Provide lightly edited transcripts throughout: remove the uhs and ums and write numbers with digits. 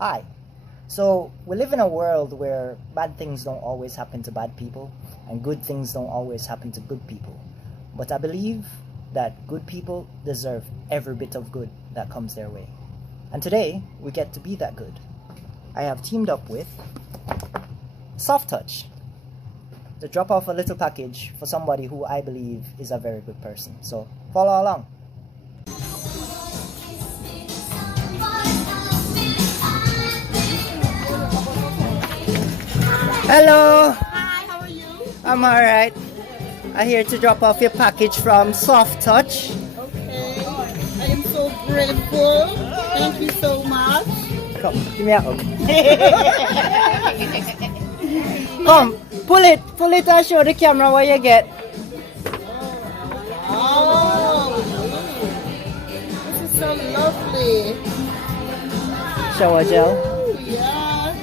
Hi. So, we live in a world where bad things don't always happen to bad people, and good things don't always happen to good people. But I believe that good people deserve every bit of good that comes their way. And today, we get to be that good. I have teamed up with Soft Touch to drop off a little package for somebody who I believe is a very good person. So, follow along. Hello, Hi, how are you? I'm alright. I'm here to drop off your package from Soft Touch. Okay, I am so grateful. Thank you so much. Come, give me a hug. Come, pull it and show the camera what you get. Oh, this is so lovely. Shower gel, Ooh, yeah.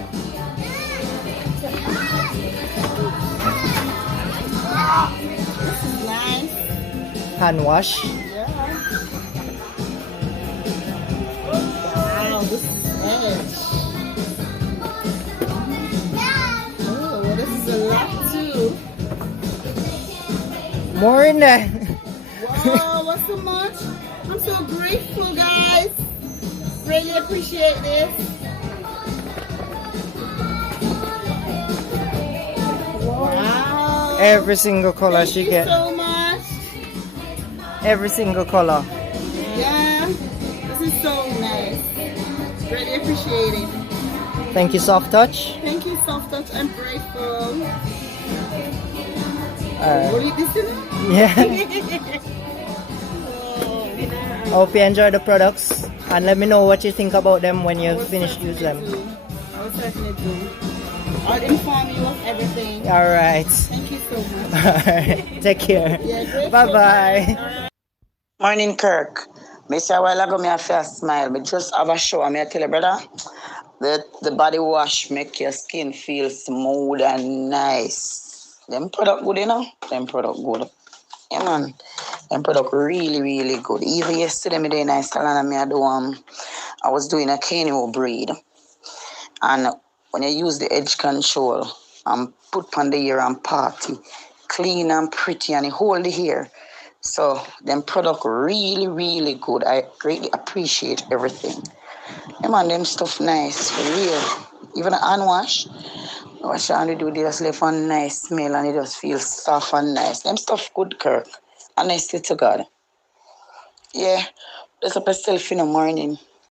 This is nice. hand wash, Yeah. Wow, this is edge. Oh, this is a lot too. more in there. Wow, what's so much? I'm so grateful, guys. Really appreciate this. Wow. Every single color she Thank you get. so much. Every single color. Yeah, this is so nice. Really appreciate it. Thank you, Soft Touch. Thank you, Soft Touch. I'm grateful. Alright. Will you listen? Yeah. Hope you enjoy the products and let me know what you think about them when you finish using them. I will certainly do. I'll inform you of everything. Alright. Thank you so much. Alright. Take care. Yeah, grateful. Bye bye. Morning, Kirk. Me say a while ago, me have a smile. Me just have a show. Me I tell you, brother, the body wash make your skin feel smooth and nice. Them product good, you know. Them product good. Yeah, man. Them product really, really good. Even yesterday, me doing a salon and me I was doing a canio braid. And when you use the edge control and put on the hair and party, clean and pretty and you hold the hair. So them product really, really good. I greatly appreciate everything. Yeah, man, them stuff nice, for real. Even a hand wash, wash and do they just leave a nice smell and it just feels soft and nice. Them stuff good, Kirk. Honestly to God. Yeah, there's a self in the morning.